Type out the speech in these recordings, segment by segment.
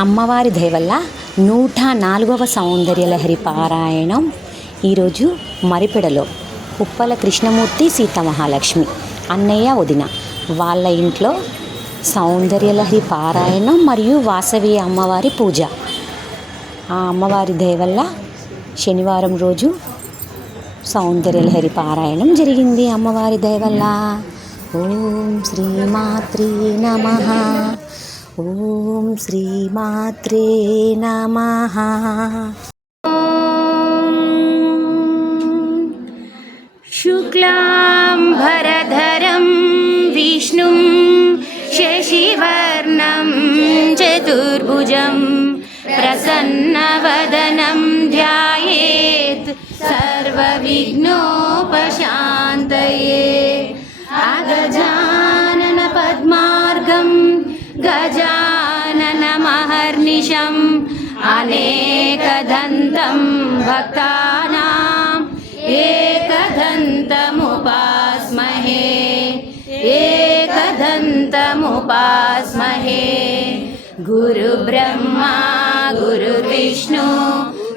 అమ్మవారి దయ వల్ల 104వ సౌందర్యలహరి పారాయణం ఈరోజు మరిపెడలో ఉప్పల కృష్ణమూర్తి సీతమహాలక్ష్మి అన్నయ్య వదిన వాళ్ళ ఇంట్లో సౌందర్యలహరి పారాయణం మరియు వాసవి అమ్మవారి పూజ. ఆ అమ్మవారి దయ వల్ల శనివారం రోజు సౌందర్యలహరి పారాయణం జరిగింది. అమ్మవారి దయ వల్ల. ఓం శ్రీమాత్రే నమః. ఓం శ్రీమాత్రే నమః. శుక్లాంబరధరం విష్ణుం శశివర్ణం చతుర్భుజం ప్రసన్నవదనం ధ్యాయేత్ సర్వవిఘ్నోపశాంతయే. అగజానన పద్మార్గం గజాననమహర్నిశం అనేకదంతం భక్తానాం ఏకదంతముపాస్మహే. ఏకదంతముపాస్మహే. గురుబ్రహ్మా గురుర్విష్ణు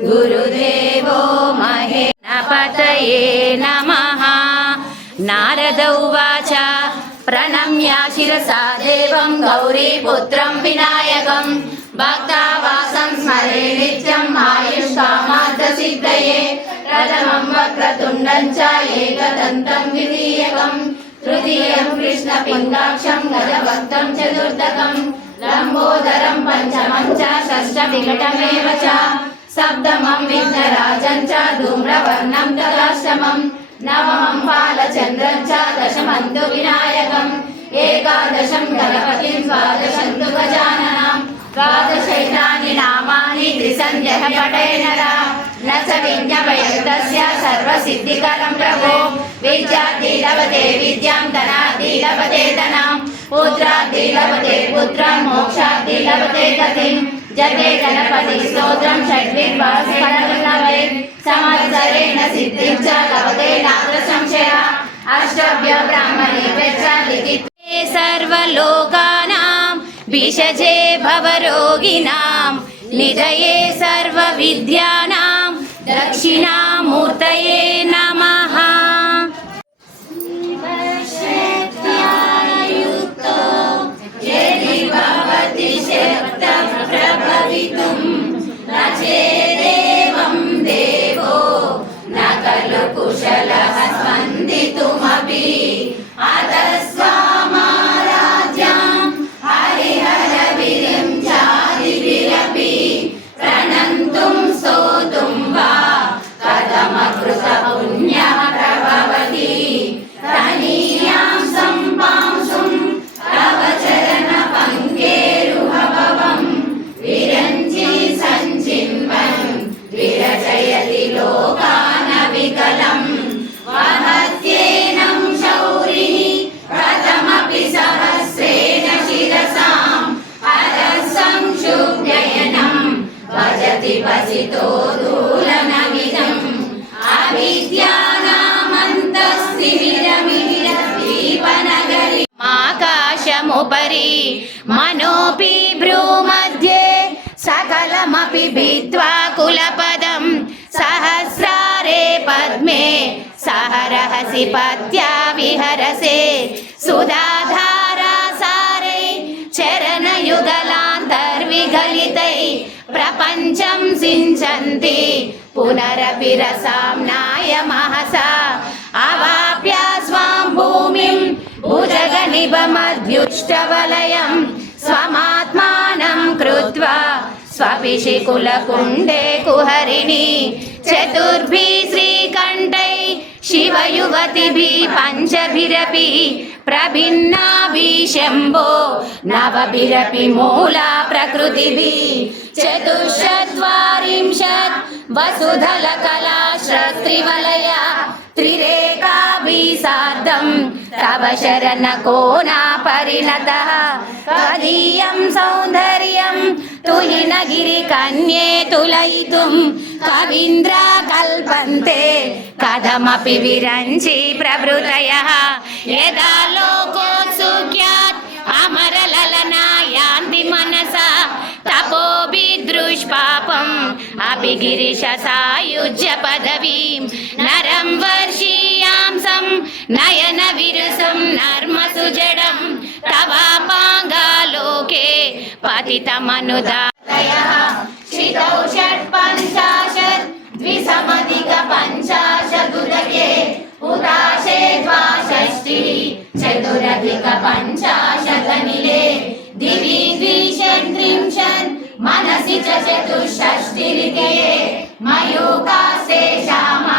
గురుదేవో మహేశ్వరపతయే నమః. నారద ఉవాచ ప్రణమ్య శిరసా దేవం గౌరీపుత్రం వినాయకం భక్తావాసం స్మరే నిత్యం ఆయుష్కామార్థసిద్ధయే. ప్రథమం వక్రతుండం చ ఏకదంతం ద్వితీయకం తృతీయం కృష్ణపిండాక్షం గజవక్త్రం చతుర్థకం లంబోదరం పంచమం చ షష్ఠవికటమేవ చ సప్తమం విఘ్నరాజం చ ధూమ్రవర్ణం తదాష్టమం నవమం బాలచంద్రం చ దశమం తు వినాయకం ఏకాదశం గణపతిం ద్వాదశం తు గజాననం ద్వాదశైతాని నామాని త్రిసంధ్యః పఠేనరా న చ విజ్ఞాపయస్తస్య సర్వసిద్ధికరం ప్రభో. విద్యార్థి లభతే విద్యాం ధనార్థి లభతే ధనం పుత్రార్థి లభతే పుత్రం మోక్షార్థి లభతే గతిం. జపే గణపతి స్తోత్రం షడ్విద్వాసే సంవత్సరేణ సిద్ధిం చ లభతే నాత్ర సంశయః. అష్టభ్య బ్రాహ్మణే వెచ్చ లిఖితే సర్వలోకానాం భిషజే భవరోగిణాం నిధయే సర్వవిద్యానాం దక్షిణామూర్తయే నమః. శివశక్త్యాయుక్తో యది భవతి శక్తః ప్రభవితుం న చేదేవం దేవో న ఖలు కుశలః స్పందితుమపి. అతస్వామారాధ్యాం హరిహరవిరిం చాదిభిరపి ప్రణంతుం స్తోతుం వా కథమకృత పుణ్యః ప్రభవతి. తనీయాం సంపాంసుం తవ చరణ పంకేరుహభవం విరంచి సంచిన్వన్ విరచయతి లోకాన వికలం. వహత్యేనం శౌరిః కథమపి సహస్రేణ శిరసాం హరః సంక్షుభ్యయనం భజతి వసితో దూలనమిదం. అవిద్యానామంతస్తిమిరమిహిరద్వీపనగరీ ఆకాశముపరి మనోపి భ్రూమధ్యే సకలమపి భిత్వా కులపదం సహస్రారే పద్మే సహరహసి పత్యా విహరసే. సుధాధారా సారై చరణయుగలాంతర్విగలితై ప్రపంచం సించంతి పునరపి రసామ్నాయ మహసా. అవాప్య స్వాం భూమిం భుజగనిభమధ్యుష్టవలయం స్వమాత్మానం కృత్వా స్వపిశికులకుండే కుహరిణి. చతుర్భి శ్రీకంఠై శివయువతిభిః పంచభిరపి ప్రభిన్నాభి శంభో నవభిరపి మూలా ప్రకృతిభిః. చతుశ్చత్వారింశత్ వసుధలకలాశ్రస్త్రివలయ త్రిరేకాభిः సార్ధం తవ శరణకోనా పరిణతః. కదీయం సౌందర్యం తుహినగిరి కన్యే తులయితుం కవీంద్రా కల్పంతే కథమపి విరంచి ప్రభృతయః. యదా లోకోత్సుక్యాత్ అమరలలనా యాంతి మనసా తపో దుష్పాపం అభిగిరిశ సాయుజ్య పదవీం నరం వర్షీయాంసం నయన విరుసం నర్మసు జడం తవాపాంగాలోకే పతితమనుదాలయః శ్రితౌ షట్పంచాశత్ ద్విసమధిక పంచాశదుదకే ఉదాశే ద్వాషష్టిః చతురధిక పంచాశదనిలే దివి ద్విషట్త్రింశత్ మనసి చ చతుషష్టిరికే మయూకాస్తే శ్యామా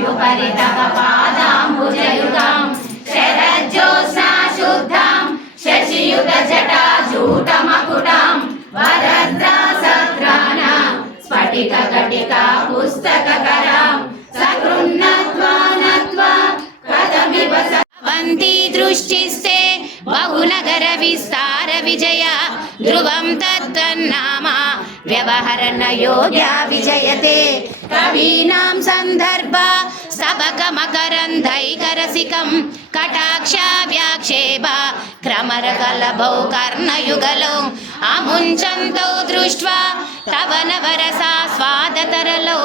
యుపరి తవ పాదాంబుజయుగాం శరజ్యోత్స్నా శుద్ధాం శశియుగ జటాజూటమకుటాం వరద్రాసత్రాణ స్ఫటిక కటికా పుస్తకకరాం సగృహ్ణత్వా నత్వా కథమివ వంతి దృష్టిస్తే బహునగర విస్తార విజయ ధ్రువం తత్తన్నామ వ్యవహరణ యోగ్యా విజయతే కవీనాం సందర్భ సబకమకరంధైకరసికం కటాక్ష వ్యాక్షేప క్రమరగలభౌ కర్ణయుగలౌ అముంచంతో దృష్ట్వా తవ నవరసా స్వాదతరలౌ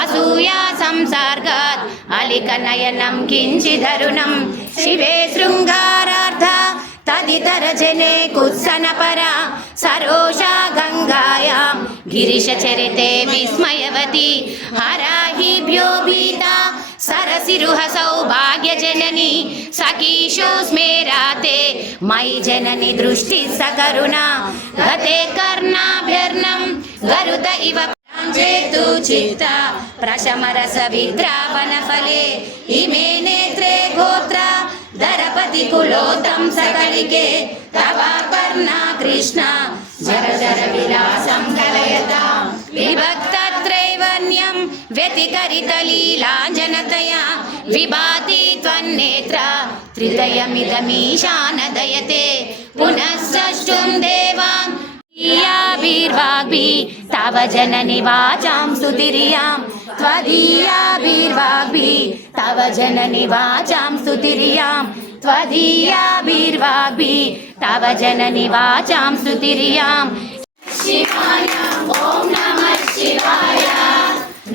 అసూయా సంసర్గాత్ అలిక నయనం కించిదరుణం శివే శృంగారార్థ తదితర జనే కుత్సనపర సరోషా గంగాయాం గిరిశచరితే విస్మయవతి హరాహిభ్యో భీతా సరసిరుహ సౌభాగ్యజనని సఖీషో స్మేరాతే మయి జనని దృష్టి సకరుణా గతే కర్ణాభ్యర్ణం గరుత ఇవ చేతు చిత్త ప్రశమరస విద్రావణ ఫలే ఇమే నేత్రే గోత్ర దరపతి కులోతం సకలికే తవ కర్ణ కృష్ణ జర జర విలాసం కలయతా విభక్తత్రైవన్యం వ్యతికరిత లీలాంజనతయా విభాతి త్వన్నేత్ర త్రిదయమిదమీశానదయతే పునఃసృష్టుం దేవాన్ ీయాభిర్వాగ్భిः తవ జనని వాచాం స్తుతిరియాం త్వదీయాభిర్వాగ్భిः తవ జనని వాచాం స్తుతిరియాం త్వదీయాభిర్వాగ్భిः తవ జనని వాచాం స్తుతిరియాం శివాయ ఓం నమః శివాయ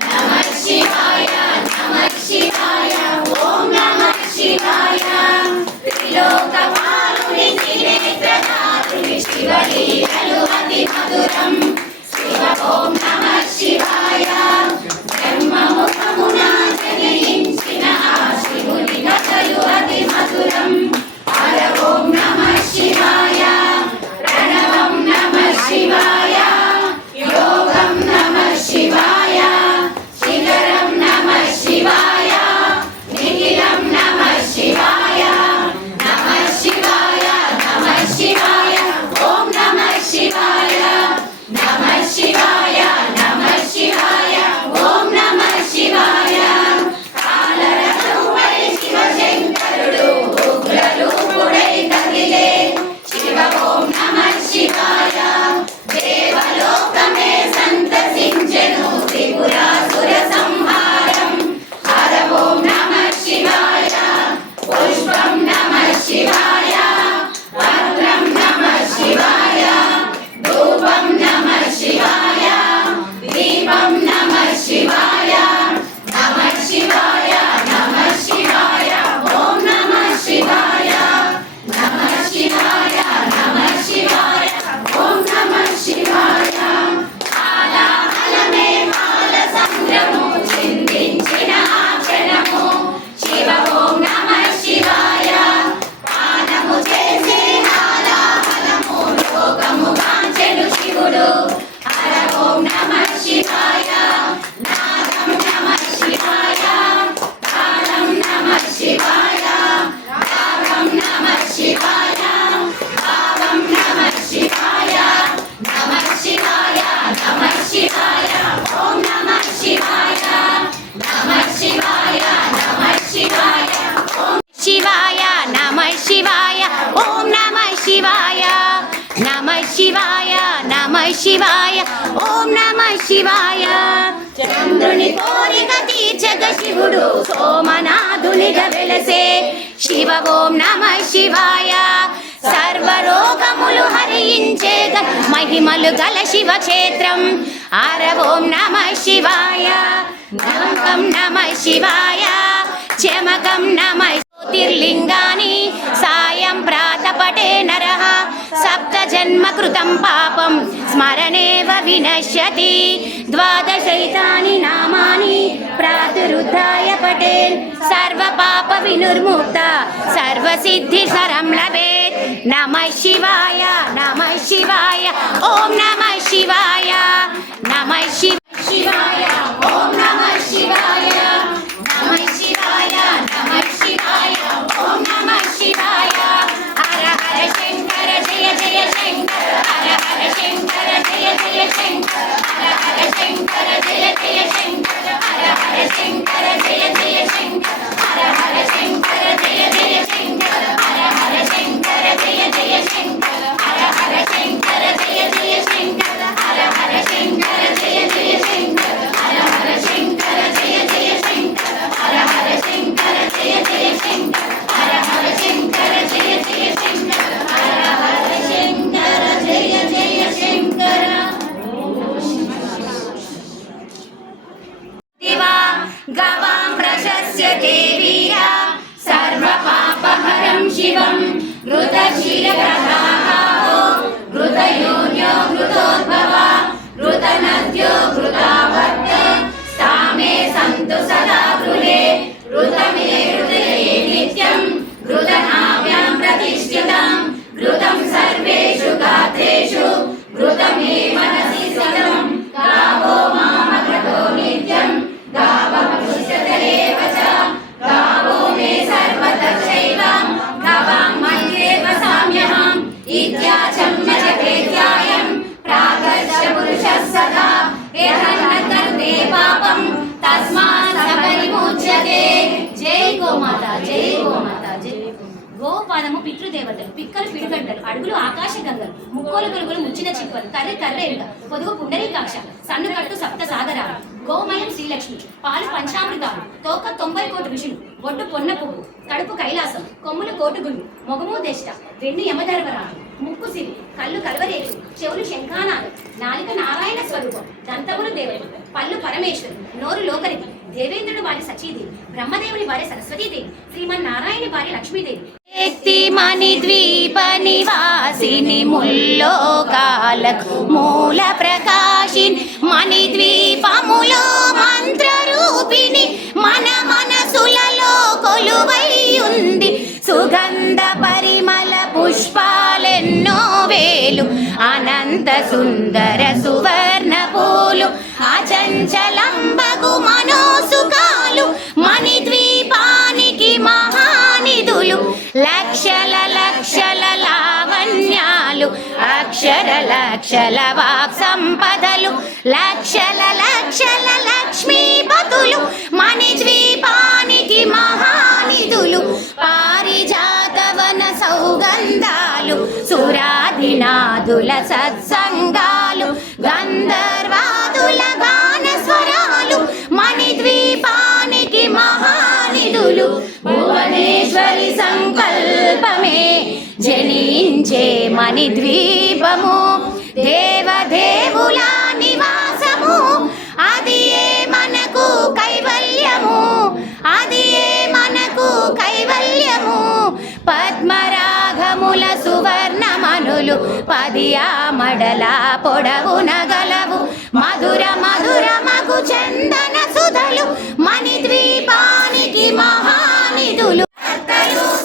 నమః శివాయ నమః శివాయ ఓం నమః శివాయ త్రిలోకపాలుని త్రినేత్రధారుని శివలీలలు అతి మధురం శివ ఓం నమః శివాయ బ్రహ్మముఖమున జనించిన ఆ శివుని కథలు అతి మధురం హర ఓం నమః శివాయ ప్రణవం నమః శివాయ యోగం నమః శివాయ శిఖరం నమః శివాయ నిఖిలం నమః శివాయ నమః శివాయ నమః శివాయ ఓం నమః శివాయ నమః శివాయ నమః శివాయ ఓం నమః శివాయ కాలరూపై శివశంకరుడు ఉగ్రరూపుడై కదిలే శివ ఓం నమః శివాయ దేవలోకమే సంతసించెను త్రిపురాసుర సంహారం హర ఓం నమః శివాయ పుష్పం నమః శివాయ పత్రం నమః శివాయ ధూపం నమః శివాయ దీపం నమః శివాయ నమః శివాయ నమః శివాయ ఓం నమః శివాయ నమః శివాయ నమః శివాయ ఓం నమః శివాయ కాలాహలమే కాల సంద్రము చిందించిన ఆ క్షణము శివ ఓం నమః శివాయ పానము చేసి హాలాహలము లోకము వాంచెను శివుడు హర ఓం నమః శివాయ నాదం నమః శివాయ కాలం నమః శివాయ రాగం నమః శివాయ భావం నమః శివాయ నమః శివాయ నమః శివాయ ఓం నమః శివాయ నమః శివాయ నమః శివాయ ఓం శివాయ నమః శివాయ ఓం నమః శివాయ నమః శివాయ నమః శివాయ ఓం నమః శివాయ చంద్రుని కోరిక తీర్చగ శివుడు సోమనాథునిగా వెలసే శివ ఓం నమః శివాయ సర్వరోగములు హరించేగ మహిమలు గల శివ క్షేత్రం హర ఓం నమః శివాయ గంగం నమః శివాయ చమకం నమః జ్యోతిర్లింగాని సాయం ప్రాతపటే నరః సప్త జన్మ కృతం పాపం స్మరణేవ వినశ్యతి ద్వాదశైతాని నామాని ప్రాతురుద్ధాయ పటేల్ సర్వ పాప వినుర్ముక్త సర్వ సిద్ధి సరం లభేత్ నమః శివాయ నమః శివాయ ఓం నమః శివాయ నమః శివాయ ఓం నమః శివాయ నమః శివాయ నమః శివాయ ఓం నమః శివాయ హర హర శంకర జయ జయ శంకర హర హర శంకర జయ జయ శంకర హర హర శంకర జయ జయ శంకర హర హర శంకర జయ జయ శంకర హర హర శంకర జయ జయ శంకర హర హర శంకర జయ జయ శంకర హర హర శంకర జయ జయ శంకర హర హర శంకర జయ జయ శంకర హర హర శంకర జయ జయ శంకర హర హర శంకర జయ జయ శంకర హర హర శంకర జయ జయ శంకర హర హర శంకర జయ జయ శంకర దివా గవాం ప్రశస్య దేవీయా సర్వ పాపహరం శివం ఘృతక్షీరగ్రహాహో ఘృతయోన్యో ఘృతోద్భవ ఘృతనద్యో ఘృతావర్త స్థామే సంతు సదా గృహే ఘృతమే హృదయే నిత్యం ఘృతనాభ్యాం ప్రతిష్ఠితం ఘృతం సర్వేషు గాత్రేషు ఘృతమే మనసి సతం గావో మామఘృతో నిత్యం గావః పుష్యతయేవ చ గావో మే సర్వతశ్చైవం గవాం మధ్యే వసామ్యహం ఇత్యాచం జపేత్యాయం ప్రాగర్ష పురుషः సదా యహన్న కరుతే పాపం తస్మాత్ స పరిముచ్యతే. జై గోమాత జై గోమాత జై గోపాదము పితృదేవతలు పిక్కలు పిడుగంటలు అడుగులు ఆకాశ గంగలు ముక్కోలు గొలుగులు ముచ్చిన చిప్పలు కర్రె కర్రె ఎరుక పొదుగు పుండరీకాక్ష సన్ను కట్టు సప్త సాగరాలు గోమయం శ్రీలక్ష్మి పాలు పంచామృతాలు తోక 90 కోటి ఋషులు ఒడ్డు పొన్న పువ్వు కడుపు కైలాసం కొమ్ములు కోటుగుళ్ళు మొగము దేష్ట వెన్ను యమధర్మరాలు ముక్కు సిరి కళ్ళు కల్వరేటు చెవులు శంఖానాలు నాలిక నారాయణ స్వరూపం దంతములు దేవుడు పళ్ళు పరమేశ్వరు నోరు లోకరిది దేవేంద్రుడు వారి సచీదేవి బ్రహ్మదేవుని వారి సరస్వతీదేవి శ్రీమన్నారాయణ వారి లక్ష్మీదేవి మణి ద్వీప నివాసిని ముల్లోకాలకు మూల ప్రకాశిని మణి ద్వీపములో మంత్ర రూపిణి మన మనసులలో కొలువై ఉంది సుగంధ పరిమళ పుష్పాలెన్నో వేలు అనంత సుందర సువర్ణ పూలు అచంచలంబగు మనోసుకాలు మణి ద్వీపానికి మహానిధులు లక్షల లక్షల లావణ్యాలు అక్షర లక్షల వాక్ సంపదలు లక్షల లక్షల లక్ష్మీపతులు మణి ద్వీపానికి మహానిధులు పారిజాతవన సౌగంధాలు సురాదినాదుల సత్సంగాలు గంధర్వాదుల గాన స్వరాలు మణి ద్వీపానికి మహానిధులు భువనేశ్వరి సంకల్పమే జనించే మణి ద్వీపము దేవదేవుల నివాసము అది ఏ మనకు కైవల్యము అది ఏ మనకు కైవల్యము పద్మరాగముల సువర్ణమనులు 10 ఆమడల పొడవున గలవు మధుర మధుర మగు చందన సుధలు మణి ద్వీపానికి మహానిధులు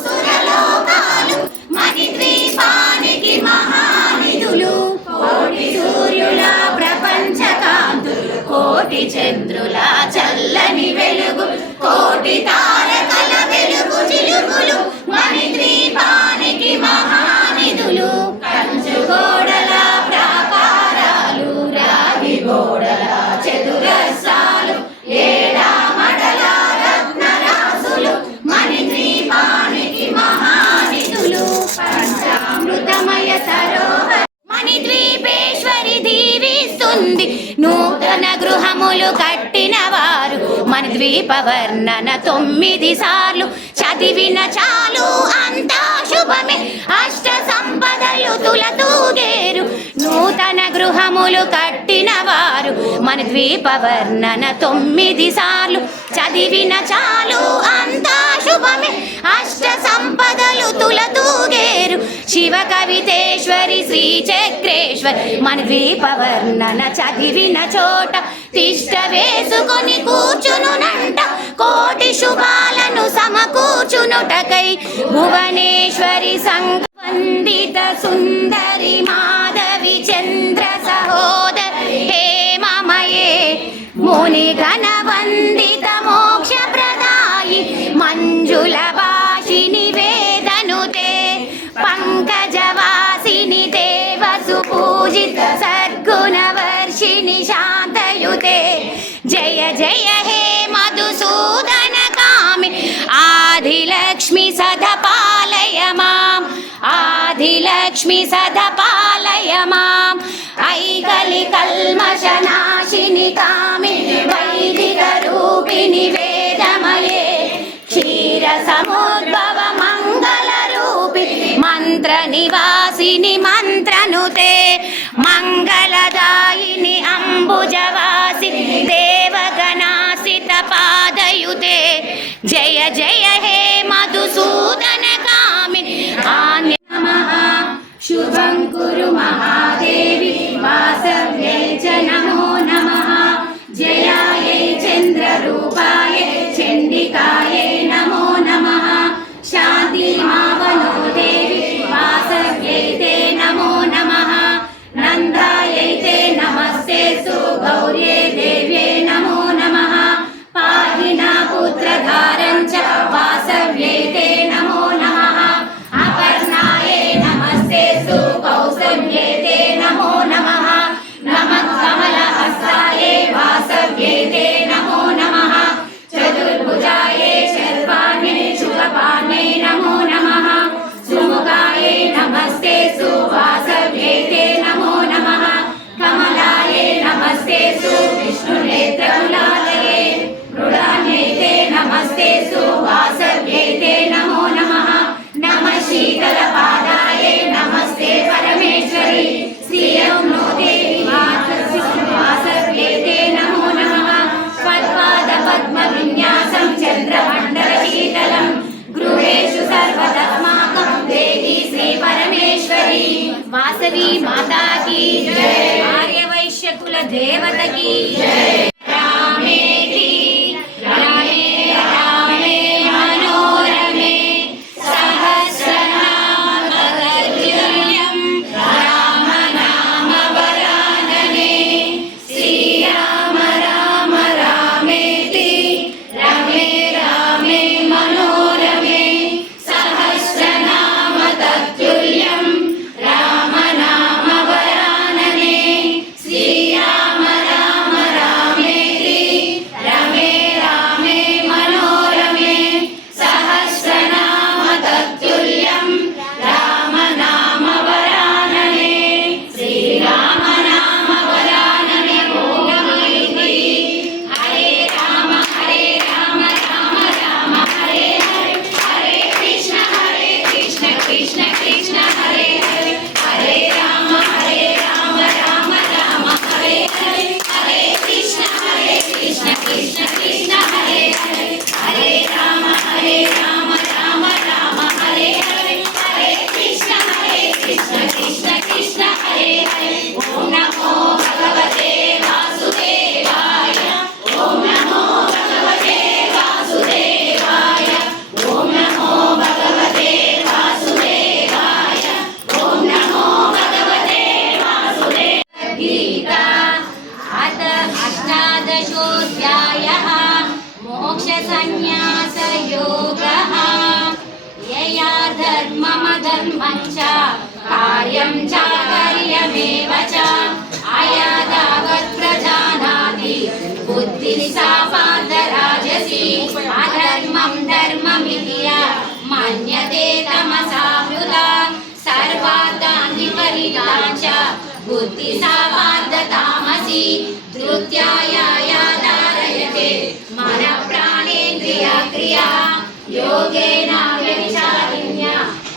సురలోకాలు మణి ద్వీపానికి మహానిధులు కోటి సూర్యుల ప్రపంచ కాంతులు కోటి చంద్రుల చల్లని వెలుగు కోటి తారకల వెలుగు చిలుకులు మణి ద్వీపానికి మహానిధులు కంచు గోడల ప్రాకారాలు రాగి గోడల చతురస్రాలు ఏడామడల రత్నరాసులు మణి ద్వీపానికి మహానిధులు పంచామృతమయ సరోవర మణి ద్వీపేశ్వరి దీవిస్తుంది నూతన గృహములు కట్టిన వారు మన ద్వీప వర్ణన 9 సార్లు చదివిన చాలు అంతా శుభమే అష్ట సంపదలు తులతూగేరు నూతన గృహములు కట్టిన వారు 6 మన ద్వీప వర్ణన 9 సార్లు చదివిన చాలు అంతా శుభమే. అష్ట సంపదలు తులతూగేరు శివ కవితేశ్వరి శ్రీ చక్రేశ్వరి. మన ద్వీప వర్ణన చదివిన చోట తిష్ట వేసుకొని కూర్చునునంట కోటి శుభాలను సమకూర్చునుటకై. భువనేశ్వరి సంవందిత సుందరి మాధవి చంద్ర సహోదరి హేమమయే ముని గణ వందిత మోక్ష ప్రదాయి మంజుల భాషిని వేదనుతే పంకజవాసిని దేవసు పూజిత సద్గుణ వర్షిణి శాంతయుతే. జయ జయ హే మధుసూదన కామి ఆదిలక్ష్మి సదపాలయ మాం. ఆదిలక్ష్మి సదపాలయ మాం. ఐకలి కల్మషనాశిని కామి వైదిక రూపిణి వేదమయే క్షీర సముద్భవ మంగళ రూపి మంత్ర నివాసిని మంత్రనుతే మంగళదాయిని అంబుజవాసి దేవగణాసిత పాదయుతే. జయ జయ హే మధుసూదన కామిని ఆన్య నమః. శుభం కురు మహాదేవి వాసవ్యై చ నమో నమః. జయాయై చంద్రరూపాయ చండికాయై నమో నమః. శాంతి మావనో దేవి వాసవ్యై తే నమో నమః. నందాయై తే నమస్తే గౌర్యై దేవ్యై నమో నమః. పాహినా పుత్రధారం చ వాసవ్యై తే నమో నమః. అపర్ణాయై నమస్తే కౌసల్యై తే నమో నమః. నమః కమలహస్తాయై వాసవ్యై తే నమో నమః. చతుర్భుజాయై శర్వాణ్యై శుభపాణ్యై నమో నమః. సుముఖాయై నమస్తే వాసవ్యై తే నమో నమః. కమలాయై నమస్తే విష్ణునేత్రకులాలయై. మృడాన్యై తే నమస్తే వాసవ్యై తే నమో నమః. నమః శీతల పాదాయై నమస్తే పరమేశ్వరి. శ్రీయం నో దేవి వాసవ్యై తే నమో నమః. పద్పాద పద్మ విన్యాసం చంద్రమండల శీతలం గృహేషు సర్వదస్మాకం దేవి శ్రీ పరమేశ్వరి. వాసవి మాతా కీ జై. ఆర్య వైశ్య కుల దేవత కీ జై. రామేతి రమే రామే మనోరమే సహస్రనామ తత్తుల్యం రామ నామ వరాననే. శ్రీరామ రామ రామేతి రమే రామే మనోరమే సహస్రనామ తత్తుల్యం రామ నామ వరాననే. శ్రీరామ రామ రామేతి రమే రామే మనోరమే సహస్రనామ తత్తుల్యం రామ నామ వరాననే. శ్రీరామ నామ వరాననే. ఓం నమః. హరే రామ రామ రామ హరే హరే. హరే కృష్ణ కృష్ణ కృష్ణ హరే హరే. హరే రామ రామ రామ హరే హరే. హరే కృష్ణ కృష్ణ కృష్ణ హరే హరే. హరే రామ రామ రామ హరే హరే. హరే కృష్ణ కృష్ణ కృష్ణ హరే హరే. ఓం నమో భగవతే వాసుదేవాయ. ఓం నమో భగవతే వాసుదేవాయ. ఓం నమో భగవతే వాసుదేవాయ. ఓం నమో భగవతే వాసుదేవాయ. గీతా అత అష్టాదశోऽధ్యాయः मोक्षसन्न्यासयोगः. यया धर्ममधर्मं च कार्यं चाकर्यमेव च अयदावत् प्रजानाति बुद्धिः सा पार्थराजसी. अधर्मं धर्ममिति य मन्यते तमसा वृथा सर्वार्थान् विपरीतान् च बुद्धिः सा पार्थ तामसी. धृत्याया धारयते मनःप्राणेन्द्रिया क्रिया योगेन व्यभिचारिण्या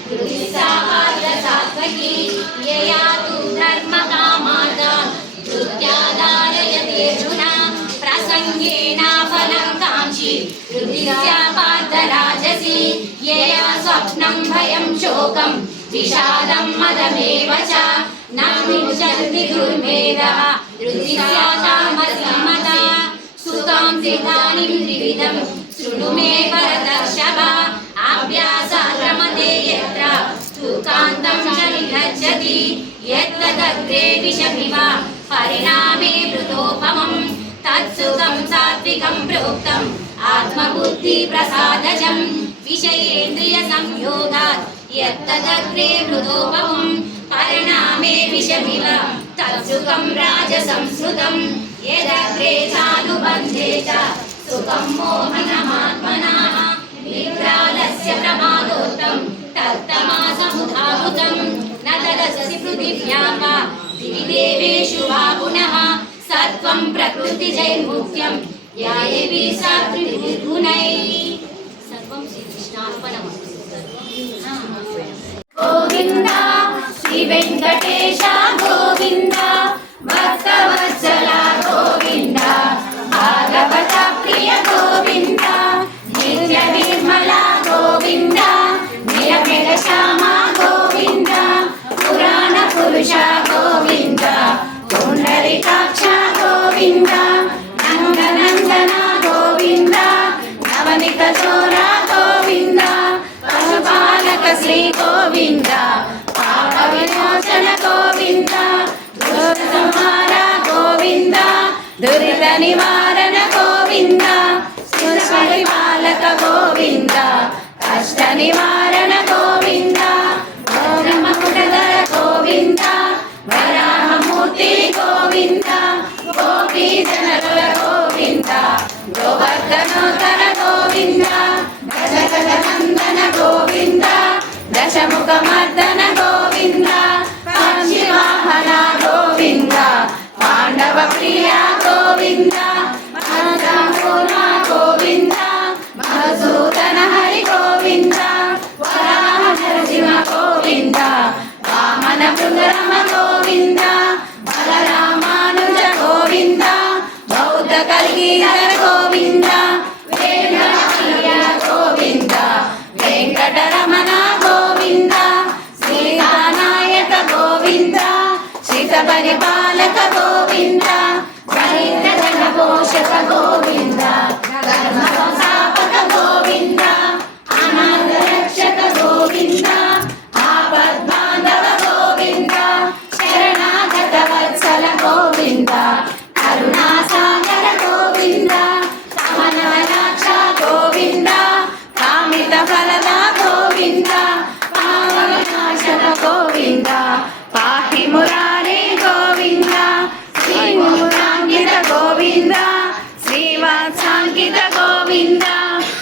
धृतिः सा पार्थ सात्वकी. यया तु धर्मकामात् धृत्या धारयते अर्जुन प्रसङ्गेन फलं काङ्क्षी हृदिस्या पार्थ राजसी यया स्वप्नं भयं शोकं विषादं मदमेव च न विंशन्ति दुर्मेधः हृदिस्या तामसीमता सुखं सिद्धानिं त्रिविधं शृणु मे भरतर्षभ अभ्यासात् रमते यत्र सुखान्तं च निगच्छति यत्तदग्रे विषमिव परिणामे मृतोपमम् तत्सुखं सात्विकं प्रोक्तम् आत्मबुद्धिप्रसादजम् विषयेन्द्रियसंयोगात् यत्तदग्रे मृतोपमम् परिणामे विषमिव तत्सुखं राजसंस्मृतम् यदग्रे सानुबन्धे च सुखं मोहनमात्मनः निद्रालस्य प्रमादोत्तम् तत्तमासमुदाहुतं न तदसि पृथिव्याः दिवि देवेषु वा पुनः सत्त्वं प्रकृतिजैर्मुख्यं ध्यायेवि सा त्रिगुणैः सर्वं श्रीकृष्णार्पणमस्तु गोविन्द श्रीवेङ्कटेश गोविन्द भक्तवत्सला गोविन्द भागवत प्रिय गोविन्द नित्यनिर्मला गोविन्द निरमेघश्यामा गोविन्द पुराणपुरुष गोविन्द पुण्डरीकाक्ष गोविन्द नन्दनन्दन गोविन्द नवनीतचोर गोविन्द पशुपालक श्री गोविन्द पापविमोचन गोविन्द दुष्टसंहार गोविन्द दुरित निवारण गोविन्द सुरपरिपालक गोविन्द कष्ट निवारण गोविन्द गौरमकुटधर गोविन्द वराहमूर्ति गोविन्द गोपीजनकुल गोविन्द गोवर्धनोत्तर गोविन्द दशगजनन्दन गोविन्द दशमुखमर्दन गोविन्द काञ्चीवाहन गोविन्द पाण्डवप्रिय गोविन्द अन्नपूर्णा गोविन्द मधुसूदन हरि गोविन्द वराह नरसिंह गोविन्द वामन पुनरम गोविन्द बलरामानुज गोविन्द बौद्ध कल्गीधर गोविन्द वेंकटप्रिय गोविन्द वेंकटरमण गोविन्द सीतानायक गोविन्द श्रितपरिपालक गोविन्द दरिद्रजनपोषक गोविन्द धर्मसंस्थापक गोविन्द अनाथरक्षक गोविन्द आपद्बान्धव गोविन्द शरणागत वत्सल गोविन्द करुणासागर गोविन्द समनवनाक्ष गोविन्द कामितफलद गोविन्द पावनाशन गोविन्द पाहि मुरारे गोविन्द श्रीमुराङ्कित गोविन्द श्रीवात्साङ्कित गोविन्द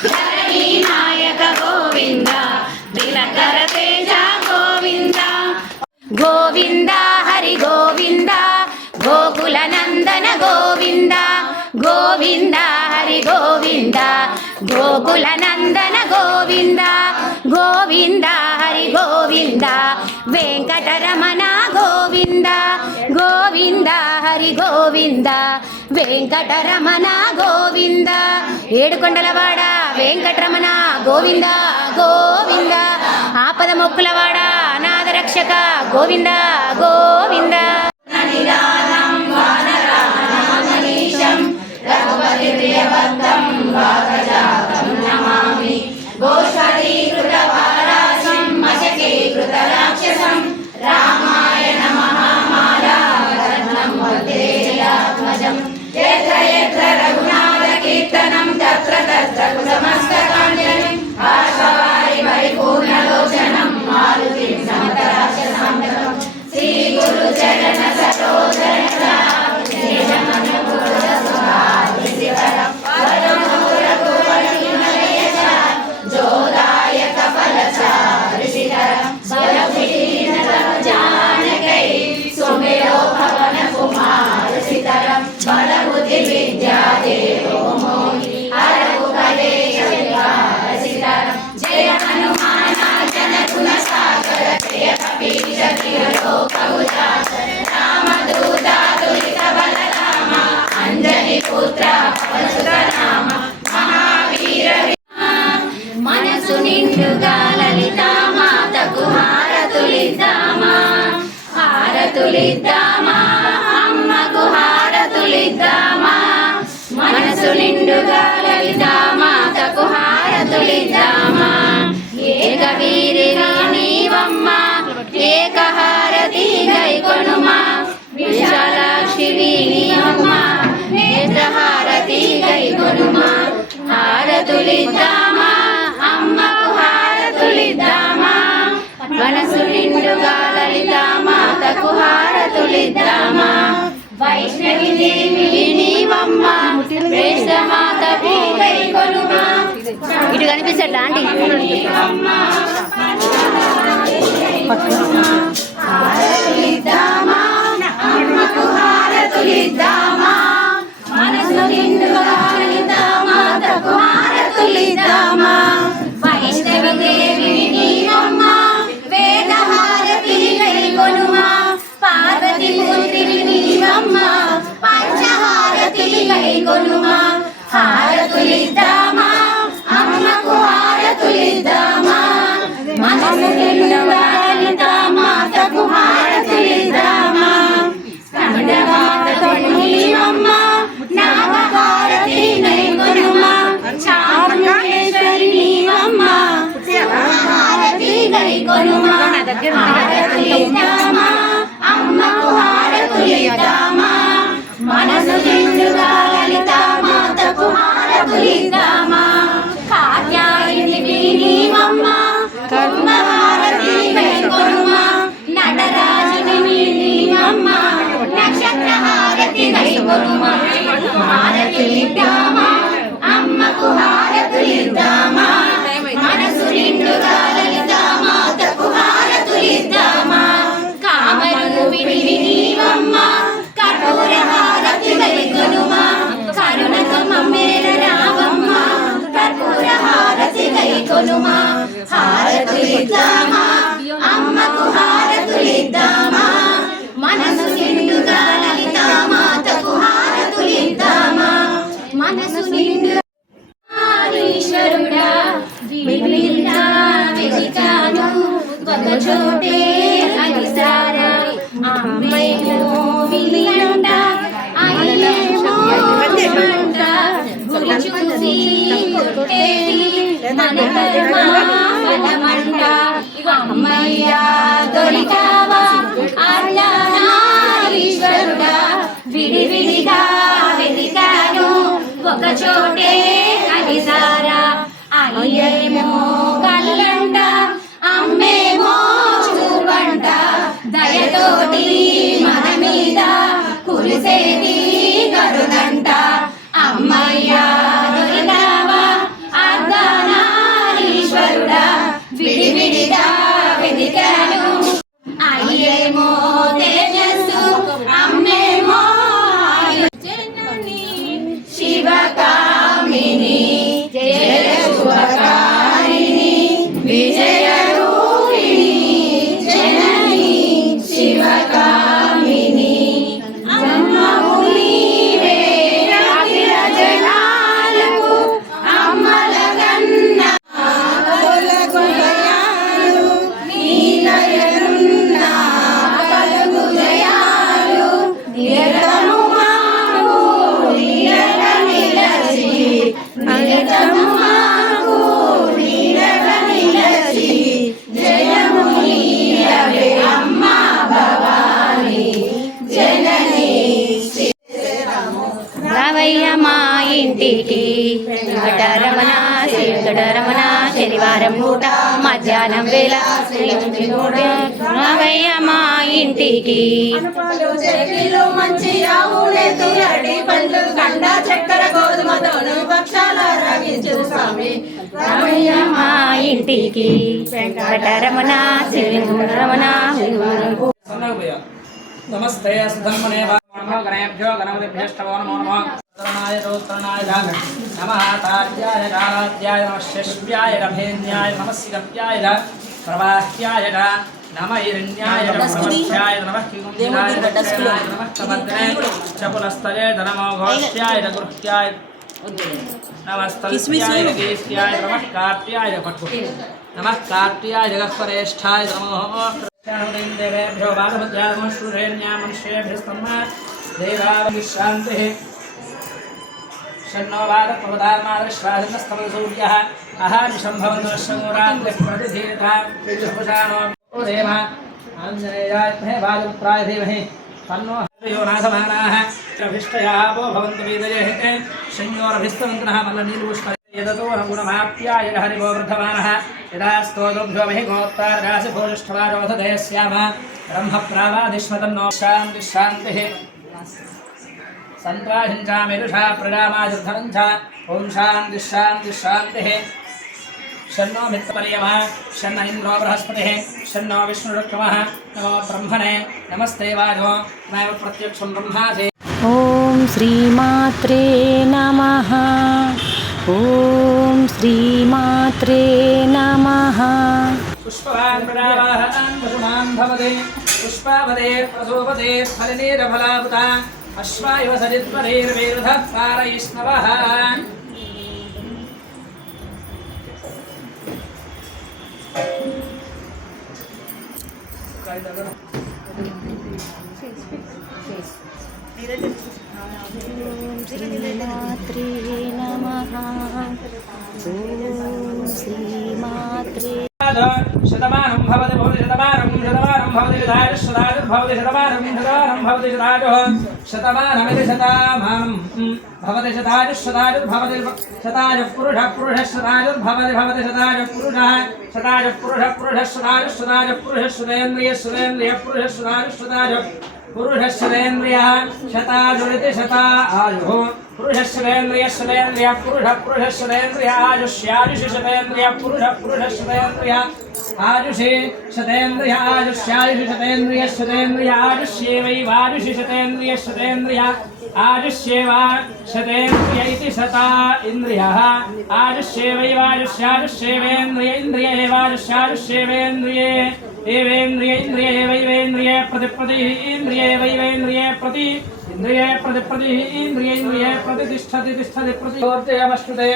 धरणीनायक गोविन्द दिनकर तेज गोविन्द गोविन्द हरि गोविन्द गोकुलनन्दन गोविन्द गोविन्द हरि गोविन्द गोकुलनन्दन गोविन्द गोविन्द हरि गोविन्द वेङ्कटरमण गोविन्द गोविन्द हरि गोविन्द వెంకటరమణ గోవింద ఏడుకొండలవాడ వెంకటరమణ గోవింద గోవింద ఆపద మొక్కులవాడ అనాథ రక్షక గోవింద గోవింద నిదానం వానరామనీశం రఘుపతి ప్రియభక్తం వాగజాతం నమామి గోష్పదీకృత పారాశం మశకీకృత రాక్షసం రామాయణ మహామాలా రత్నం వందే జయాత్మజం यत्र यत्र रघुनाथ कीर्तनं तत्र तत्र कुसमस्तकाञ्जलिं आश्वारि परिपूर्णलोचनं मारुतिं समतराक्षसान्तकं श्रीगुरुचरण सरोजनता श्रीरमणपुरस्वादिशिवरं वरमोरकुवलिमलयच जोदायक फलचारुषिधरं स्वरपीडनं जानकै सुमेरो भवन कुमार सीताराम बलबुद्धि विद्या देवो मोहि हरहु कलेश विकार सीताराम जय हनुमान जन गुण सागर जय कपीश तिह लोक उजागर रामदूत హారతులిద్దామా అమ్మకు హారతులిద్దామా మనసు నిండుగా లలితా మాతకు హారతులిద్దామా ఏకవీరిని నీవమ్మ ఏకహారతి గైకొనుమా విశాలాక్షివి నీవమ్మ నేత్రహారతి గైకొనుమా హారతులిద్దామా అమ్మకు హారతులిద్దామా మనసు నిండుగా లలితా మాతకు హారతులిద్దామా వైష్ణవి దేవి నీవమ్మ శ్రేష్టమాతకు గైకొనుమా ఇటు కనిపిస్తట్లా ఆంటీ హారతులిద్దామా అమ్మకు హారతులిద్దామా మనసు నిండుగా లలితా మాతకు హారతులిద్దామా వైష్ణవి దేవి నీవమ్మ వేదహారతి గైకొనుమా పార్వతి పుత్రి నీవమ్మ పంచహారతి గైకొనుమా హారతులిద్దామా అమ్మకు హారతులిద్దామా మనసు నిండుగా లలితా మాతకు హారతులిద్దామా స్కందమాతకు నీవమ్మ నామహారతి గైకొనుమా చాముండేశ్వరి నీవమ్మ హారతి గైకొనుమా హారతులిద్దామా అమ్మకు హారతులిద్దామా మనసు నిండుగా లలితా మాతకు హారతులిద్దామా కాత్యాయని నీవమ్మ కర్మహారతి గైకొనుమా నటరాజుని నీవమ్మ నక్షత్రహారతి గైకొనుమా హారతులిద్దామా అమ్మకు హారతులిద్దామా మనసు నిండుగా లలితా మాతకు హారతులిద్దామా కామరూపిణి నీవమ్మ కర్పూర హారతి గైకొనుమా కరుణతో మమ్మేల రావమ్మ కర్పూర హారతి గైకొనుమా హారతులిద్దామా అమ్మకు హారతులిద్దామా మనసు నిండుగా లలితా మాతకు హారతులిద్దామా మనసు నిండుగా ఈశ్వరుడా వివిధ వెతికాను ఒక చోటే హరిసారా అమ్మాయిలో విలియంట అయ్యేమో అంట గురి చూసి కొట్టేది మన కర్మ ఫలమంట అమ్మయ్యా దొరికావా అర్ధనారీశ్వరుడా విడివిడిగా వెతికాను ఒక చోటే హరిసారా అయ్యేమో కళ్ళంట అమ్మేమో చూపంట దయతోటి మన మీద కురిసేది కరుణంట అమ్మయ్యా దొరికావా అర్ధనారీశ్వరుడా విడివిడిగా వెతికాను అయ్యేమో తేజస్సు అమ్మేమో శివకామిని జయ శుభకారిణి విజయ రూపిణి జనని శివకామిని జన్మము నీవే అఖిల జనాలకు అమ్మల గన్న నీలయనున్న కలుగు జయాలు నిరతము మాకు నీడగ నిలచి నిరతము మాకు నీడగ నిలచి జయము నీయవే అమ్మా భవాని జనని రావయ్య మా ఇంటికి వెంకటరమణ శ్రీ వెంకటరమణ శనివారం పూట మధ్యాహ్నం వేళ రావయ్య మా ఇంటికి చెక్కిలు మంచి ఆవునే తురడి పండ్లు కండ చక్కెర గోధుమతోను భక్షాల రగించు స్వామి రావయ్య మా ఇంటికి వెంకటరమణ శ్రీ వెంకటరమణ नमस्ते सुधन्मने नमो गणेभ्यो गणपतिभ्यस्तवो नमो नमः तरुणाय रोत्रणाय नमः तार्याय कालाद्याय नमः शेष्प्याय गभेन्याय नमः सिगप्याय प्रवाह्याय नमः हिरण्याय नमः समर्थ्याय नमः किगुंडाय नमः कमद्रे चपुलस्तरे नमो घोष्याय गुरुह्याय नमस्तल्प्याय गीष्याय नमः कार्त्याय पट्टु नमः कार्त्याय जगत्परेष्ठाय नमो देवेभ्यो बालभद्रामश्रुरेण्यामनुष्येभ्यस्तम्मा देवाविश्रान्तिः शन्नो वादप्रवदार्मादश्वादनस्तमसूर्यः अहानिशं भवन्तश्वरान्तिप्रतिधीयता पुषाणो देव आञ्जनेयात्महे बालपुत्राय धीमहि तन्नो हरियो नाथमानाः अभिष्टयापो भवन्तु वेदयेः संयोरभिस्तमन्त्रः मल्लनीलपुष्प यदतो गुणमाप्याय हरिवो वृद्धमानः यदा स्तोत्रोभ्यो महि गोप्तारासि भोजिष्ठवारोधदयस्याम ब्रह्मप्रावादिष्मतन्नो शान्तिः शान्तिः संत्राहिंचा मेरुषा प्रजामाजुर्धनञ्च ॐ शान्तिः शान्तिः शान्तिः शन्नो मित्रपर्यमः शन्न इन्द्रो बृहस्पतिः शन्नो विष्णुरुक्रमः नमो ब्रह्मणे नमस्ते वाजो नैव प्रत्यक्षं ब्रह्मासि ॐ श्रीमात्रे नमः ॐ श्रीमात्रे नमः पुष्पवान् प्रजावाहनान् पशुमान् भवते पुष्पावदे प्रसोपदे फलिनीरफलावृता अश्वायुव सरित्वरेर्वेरुधः कारयिष्णवः श्रीमात्रे नमः ॐ श्रीमात्रे शतमानं भवति भवति शतमानं भवति शतायुर्भवति शतमानं भवति शतायुः शतमानमिति शतमानं भवति शतायुर्भवति शतायुः पुरुषः शतायुर्भवति भवति शतायुः पुरुषः शतायुः पुरुषः शतेन्द्रियः पुरुषः पुरुषश्रेन्द्रियः शतायुरिति शता आयुः पुरुषश्रेन्द्रियः पुरुषश्रेन्द्रियः आयुष्यायुषि शतेन्द्रियः पुरुषश्रेन्द्रियः आयुषे शतेन्द्रियः आयुष्यायुषि शतेन्द्रियः आयुष्येवैवायुषि शतेन्द्रियः आयुष्येव शतेन्द्रिय इति शता इन्द्रियः आयुष्येवैवायुष्यायुष्येवेन्द्रिय इन्द्रिय एवायुष्यायुष्येवेन्द्रिये एवेन्द्रिय इन्द्रिय वैवेन्द्रिय प्रतिप्रति इन्द्रिय वैवेन्द्रिय प्रति इन्द्रिय प्रतिप्रति इन्द्रिय प्रतिष्ठति तिष्ठति प्रतिवर्तयमश्नुते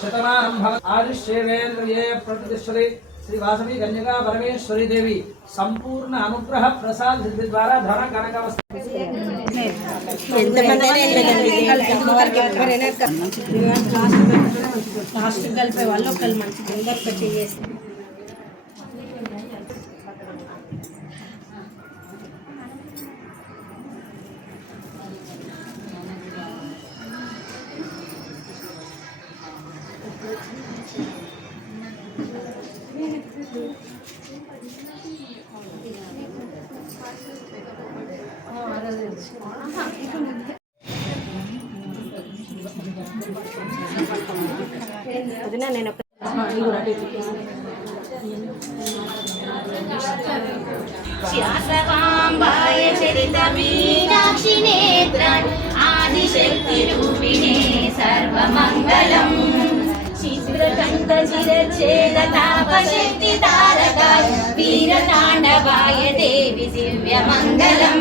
शतमानं भवति आयुष्येवेन्द्रिये प्रतिष्ठति श्री वासवी कन्यका परमेश्वरी देवी संपूर्ण अनुग्रह प्रसाद सिद्धि द्वारा धन कनकवस्तु లాస్ట్ కలిపే వాళ్ళు ఒకళ్ళు మంచి అందరు పెట్టి చేసి నేను శాసవాంబాయ చరిత మీనాక్షి నేత్రాన్ ఆదిశక్తిరూపిణే సర్వమంగళం చిత్రకంఠ చిరఛేద తాపశక్తి తారకాయ వీరతాండవాయ దేవి దివ్యమంగళం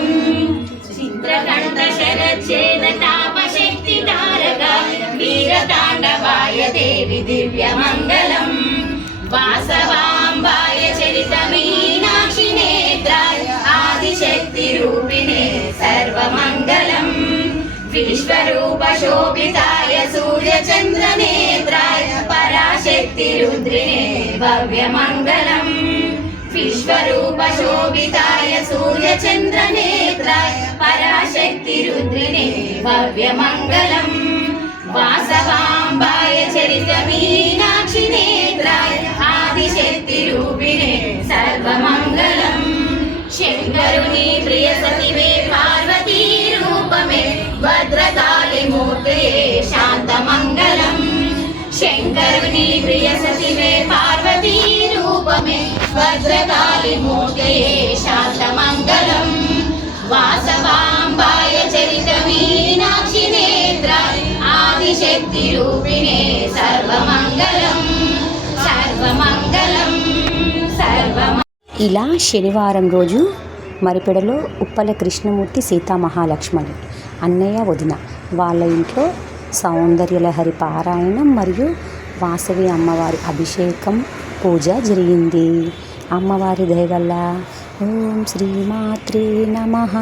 చిత్రకంఠ శరఛేద తాపశక్తి తారకాయ వీరతాండవాయ దేవి దివ్యమంగళం వాసవాంబాయ చరిత మీనాక్షి నేత్రాయ ఆదిశక్తిరూపిణే సర్వమంగళం విశ్వరూప శోభితాయ సూర్యచంద్రనేత్రాయ పరాశక్తిరుద్రిణే భవ్యమంగళం విశ్వరూప శోభితాయ సూర్యచంద్రనేత్రాయ పరాశక్తిరుద్రిణే భవ్యమంగళం వాసవాంబాయ చరిత మీనాక్షి నేత్రాయ ఆదిశక్తిరూపిణే సర్వమంగళం శంకరుని ప్రియ సతివే పార్వతీ రూపమే భద్రకాళి మూర్తయే శాంతమంగళం శంకరుని ప్రియ సతివే పార్వతీ రూపమే భద్రకాళి మూర్తయే శాంతమంగళం వాసవాంబాయ చరిత మీనాక్షి నేత్రాయ ఆదిశక్తిరూపిణే సర్వమంగళం సర్వమంగళం సర్వమంగళం. ఇలా శనివారం రోజు మరిపెడలో ఉప్పల కృష్ణమూర్తి సీతామహాలక్ష్మణులు అన్నయ్య వదిన వాళ్ళ ఇంట్లో సౌందర్యలహరి పారాయణం మరియు వాసవి అమ్మవారి అభిషేకం పూజ జరిగింది. అమ్మవారి దయ వల్ల ఓం శ్రీమాత్రే నమః.